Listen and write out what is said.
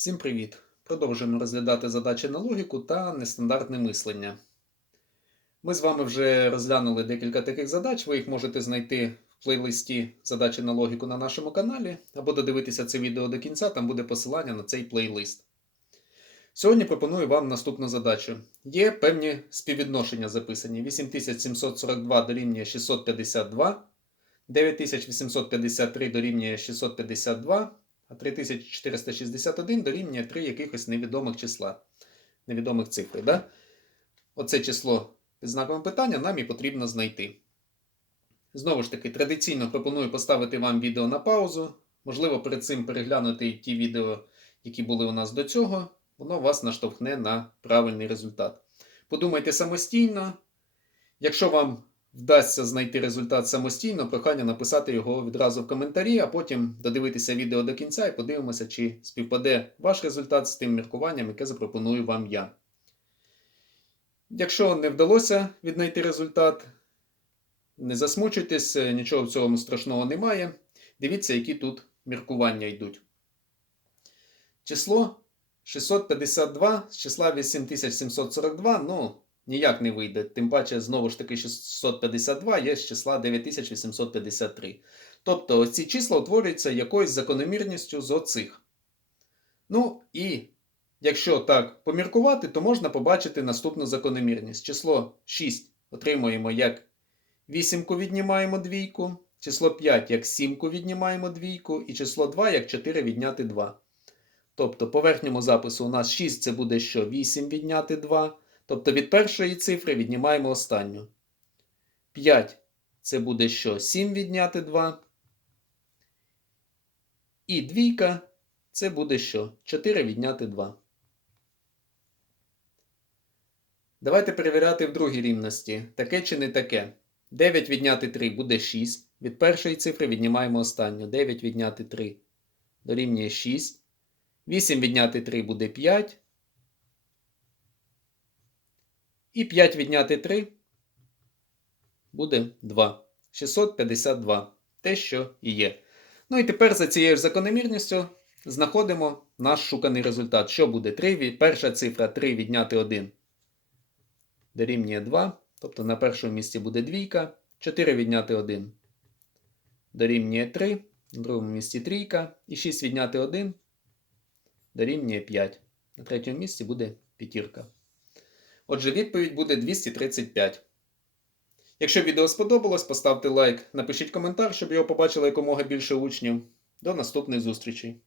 Всім привіт! Продовжуємо розглядати задачі на логіку та нестандартне мислення. Ми з вами вже розглянули декілька таких задач. Ви їх можете знайти в плейлисті задачі на логіку на нашому каналі, або додивитися це відео до кінця, там буде посилання на цей плейлист. Сьогодні пропоную вам наступну задачу. Є певні співвідношення записані: 8742 дорівнює 652, 9853 дорівнює 652 а 3461 дорівнює 3 якихось невідомих числа, невідомих цифри. Да? Оце число під знаком питання нам і потрібно знайти. Знову ж таки, традиційно пропоную поставити вам відео на паузу. Можливо, перед цим переглянути ті відео, які були у нас до цього, воно вас наштовхне на правильний результат. Подумайте самостійно. Якщо вам вдасться знайти результат самостійно, прохання написати його відразу в коментарі, а потім додивитися відео до кінця і подивимося, чи співпаде ваш результат з тим міркуванням, яке запропоную вам я. Якщо не вдалося віднайти результат, не засмучуйтесь, нічого в цьому страшного немає. Дивіться, які тут міркування йдуть. Число 652 з числа 8742, ну, ніяк не вийде. Тим паче, знову ж таки, 652 є з числа 9853. Тобто ці числа утворюються якоюсь закономірністю з оцих. Ну і якщо так поміркувати, то можна побачити наступну закономірність. Число 6 отримуємо як вісімку віднімаємо двійку, число 5 як сімку віднімаємо двійку, і число 2 як 4 відняти 2. Тобто, по верхньому запису у нас 6 це буде що 8 відняти 2. Тобто від першої цифри віднімаємо останню. 5 це буде що? 7 відняти 2. І двійка це буде що? 4 відняти 2. Давайте перевіряти в другій рівності. Таке чи не таке. 9 відняти 3 буде 6. Від першої цифри віднімаємо останню. 9 відняти 3 дорівнює 6. 8 відняти 3 буде 5. І 5 відняти 3 буде 2. 652. Те, що і є. Ну і тепер за цією ж закономірністю знаходимо наш шуканий результат. Що буде 3. Перша цифра 3 відняти 1 дорівнює 2. Тобто на першому місці буде двійка. 4 відняти 1 дорівнює 3. На другому місці трійка. І 6 відняти 1 дорівнює 5. На третьому місці буде п'ятірка. Отже, відповідь буде 235. Якщо відео сподобалось, поставте лайк, напишіть коментар, щоб його побачило якомога більше учнів. До наступних зустрічей!